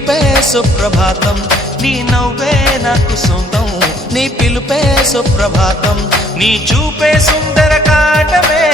పిలుపే సుప్రభాతం, నీ నవ్వే నాకు సొంతం, నీ పిలుపే సుప్రభాతం, నీ చూపే సుందర కాటమే.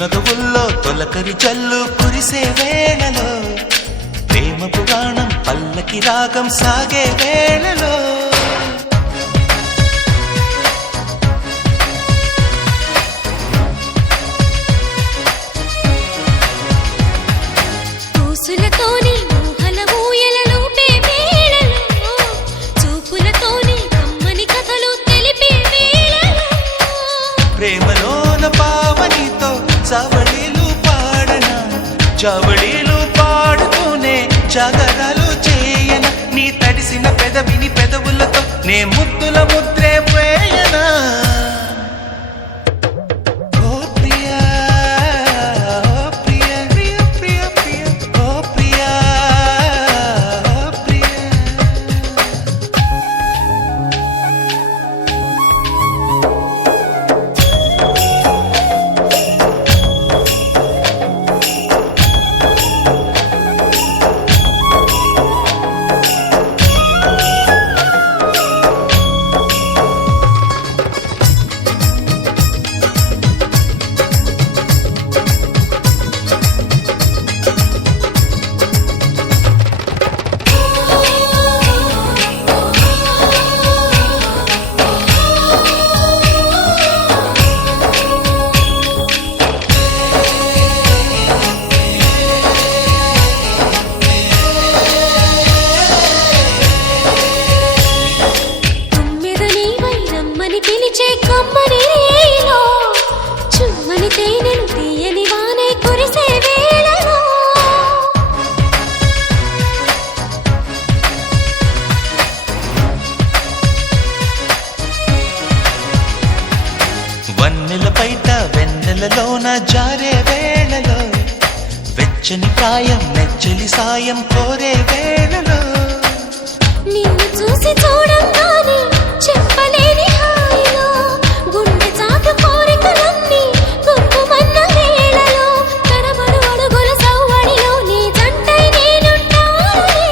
నదువుల్లో తొలకరి జల్లు కురిసే వేళలో, ప్రేమ పురాణం పల్లకి రాగం సాగే వేళలో, పూసులతోని ఊహల ఊయలలూపే వేళలో, చూపులతోని కమ్మని కథలు తెలిపే వేళలో, ప్రేమలోన పావనితో చావళీలు పాడనా, చావళీలు పాడుతూనే జాగరాలు చేయన, నీ తడిసిన పెదవిని పెదవులతో నే ముద్దుల ముద్రే వేయనా. ఓ ప్రియా ఓ ప్రియా ప్రియ ప్రియ ప్రియ ఓ ప్రియా ఓ ప్రియా. పిలిచే కమ్మని రేయిలో, చుమ్మని తేనెను తీయని వానే కురిసే వేళలో, వన్నెల పైట వెన్నెలలోన జారే వేళలో, వెచ్చని ప్రాయం నెచ్చలి సాయం కోరే వేళలో, నిన్ను చూసి చూడంగానే చెప్పలేని హాయిలో, గుండె చాటు కోరికలన్నీ గుప్పుమన్న వేళలో, తడబడు అడుగుల సవ్వడిలో నీ జంటై నేనుంటానే.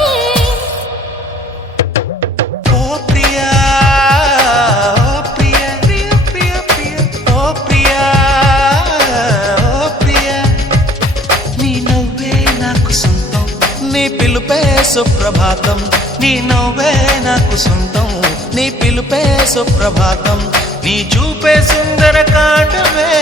ఓ ప్రియా ఓ ప్రియా ప్రియ ప్రియ ప్రియ ఓ ప్రియా ఓ ప్రియా, నీ నవ్వే నాకు సొంతం, నీ పిలుపే సుప్రభాతం, నీ నవ్వే నాకు సొంతం, నీ పిలుపే సుప్రభాతం, నీ చూపే సుందర కాటమే.